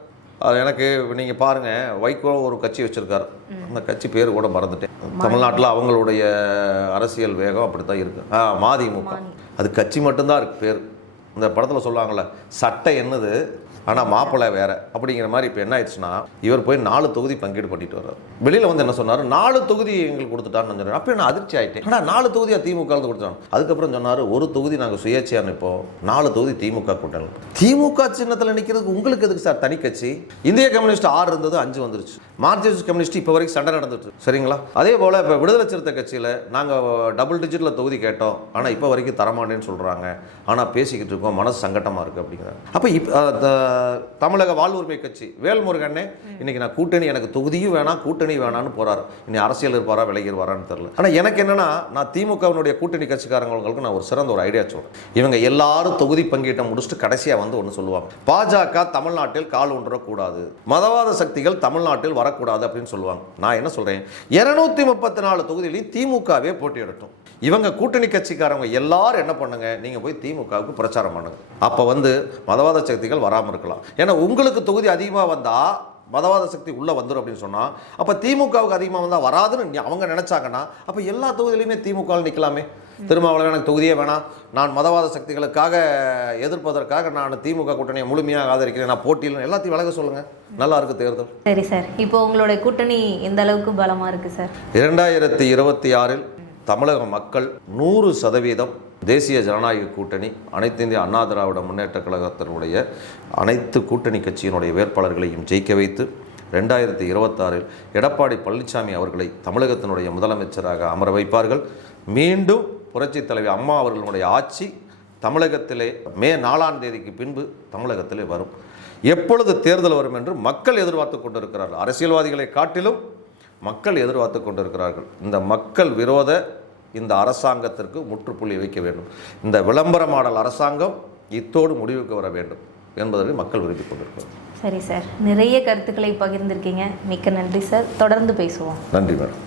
அது எனக்கு நீங்கள் பாருங்கள், வைகோ ஒரு கட்சி வச்சுருக்கார், அந்த கட்சி பேர் கூட மறந்துட்டேன். தமிழ்நாட்டில் அவங்களுடைய அரசியல் வேகம் அப்படி தான் இருக்குது. மதிமுக. அது கட்சி மட்டும்தான் இருக்குது பேர். இந்த படத்தில் சொல்லுவாங்கள்ல, சட்டை என்னது ஆனால் மாப்பிள்ளை வேற அப்படிங்கிற மாதிரி. இப்போ என்ன ஆயிடுச்சுன்னா, இவர் போய் 4 தொகுதி பங்கீடு பண்ணிட்டு வர்றாரு. வெளியில் வந்து என்ன சொன்னார், 4 தொகுதி எங்களுக்கு கொடுத்துட்டான்னு சொன்னார். அப்போ நான் அதிர்ச்சி ஆகிட்டேன். ஆனால் 4 தொகுதியாக திமுக கொடுத்தாங்க. அதுக்கப்புறம் சொன்னார், 1 தொகுதி நாங்கள் சுயேட்சையாக நிற்போம், 4 தொகுதி திமுக கூட்டணி. திமுக சின்னத்தில் நிற்கிறதுக்கு உங்களுக்கு எதுக்கு சார் தனி கட்சி? இந்திய கம்யூனிஸ்ட் 6 இருந்தது, 5 வந்துருச்சு. மார்க்சிஸ்ட் கம்யூனிஸ்ட் இப்போ வரைக்கும் சண்டை நடந்துட்டு சரிங்களா? அதே போல் இப்போ விடுதலை சிறுத்தை கட்சியில் நாங்கள் டபுள் டிஜிட்டில் தொகுதி கேட்டோம், ஆனால் இப்போ வரைக்கும் தரமாட்டேன்னு சொல்கிறாங்க. ஆனால் பேசிக்கிட்டு இருக்கோம், மனசு சங்கட்டமாக இருக்குது அப்படிங்கிறாங்க. அப்போ இப்போ தமிழக வாழ்வுரிமை கட்சி வேல்முருகனே இன்னைக்கு நான் கூட்டணி, எனக்கு தொகுதியும் வேணாம் கூட்டணி வேணான்னு போறாரு. இனி அரசியல் இருப்பாரா விலகிடுவாரான்னு தெரியல. ஆனால் எனக்கு என்னன்னா, நான் திமுகவினுடைய கூட்டணி கட்சிக்காரங்களுக்கு நான் ஒரு சிறந்த ஒரு ஐடியா சொல்றேன். இவங்க எல்லாரும் தொகுதி பங்கீட்டை முடிச்சுட்டு கடைசியாக வந்து ஒன்று சொல்லுவாங்க, பாஜக தமிழ்நாட்டில் கால் ஊன்றக்கூடாது, மதவாத சக்திகள் தமிழ்நாட்டில் வரக்கூடாது அப்படின்னு சொல்லுவாங்க. நான் என்ன சொல்றேன், 234 தொகுதியிலையும் திமுகவே போட்டியிடட்டும். இவங்க கூட்டணி கட்சிக்காரங்க எல்லாரும் என்ன பண்ணுங்க, நீங்க போய் திமுகவுக்கு பிரச்சாரம் பண்ணுங்க. அப்ப வந்து மதவாத சக்திகள் வராமல் இருக்கலாம். ஏன்னா உங்களுக்கு தொகுதி அதிகமாக வந்தா மதவாத சக்தி உள்ள வந்துடும் அப்படின்னு சொன்னா, அப்ப திமுகவுக்கு அதிகமாக வந்தா வராதுன்னு அவங்க நினைச்சாங்கன்னா, அப்ப எல்லா தொகுதியிலுமே திமுக நிற்கலாமே. திருமாவளவன் எனக்கு தொகுதியே வேணாம், நான் மதவாத சக்திகளுக்காக எதிர்ப்பதற்காக நான் திமுக கூட்டணியை முழுமையாக ஆதரிக்கிறேன், நான் போட்டியில் எல்லாத்தையும் விலக சொல்லுங்க, நல்லா இருக்கு தேர்தல். சரி சார், இப்போ உங்களுடைய கூட்டணி எந்த அளவுக்கு பலமா இருக்கு சார்? 2026 தமிழக மக்கள் 100% தேசிய ஜனநாயக கூட்டணி, அனைத்து இந்திய அண்ணா திராவிட முன்னேற்ற கழகத்தினுடைய அனைத்து கூட்டணி கட்சியினுடைய வேட்பாளர்களையும் ஜெயிக்க வைத்து 2026 எடப்பாடி பழனிசாமி அவர்களை தமிழகத்தினுடைய முதலமைச்சராக அமர வைப்பார்கள். மீண்டும் புரட்சித் தலைவி அம்மா அவர்களுடைய ஆட்சி தமிழகத்திலே மே 4ஆம் தேதிக்கு பின்பு தமிழகத்திலே வரும். எப்பொழுது தேர்தல் வரும் என்று மக்கள் எதிர்பார்த்து கொண்டிருக்கிறார்கள். அரசியல்வாதிகளை காட்டிலும் மக்கள் எதிர்பார்த்து கொண்டிருக்கிறார்கள். இந்த மக்கள் விரோத இந்த அரசாங்கத்திற்கு முற்றுப்புள்ளி வைக்க வேண்டும். இந்த விளம்பர மாடல் அரசாங்கம் இத்தோடு முடிவுக்கு வர வேண்டும் என்பதற்கு மக்கள் விரும்பிக் கொண்டிருக்கிறார். சரி சார், நிறைய கருத்துக்களை பகிர்ந்திருக்கீங்க, மிக்க நன்றி சார். தொடர்ந்து பேசுவோம். நன்றி மேடம்.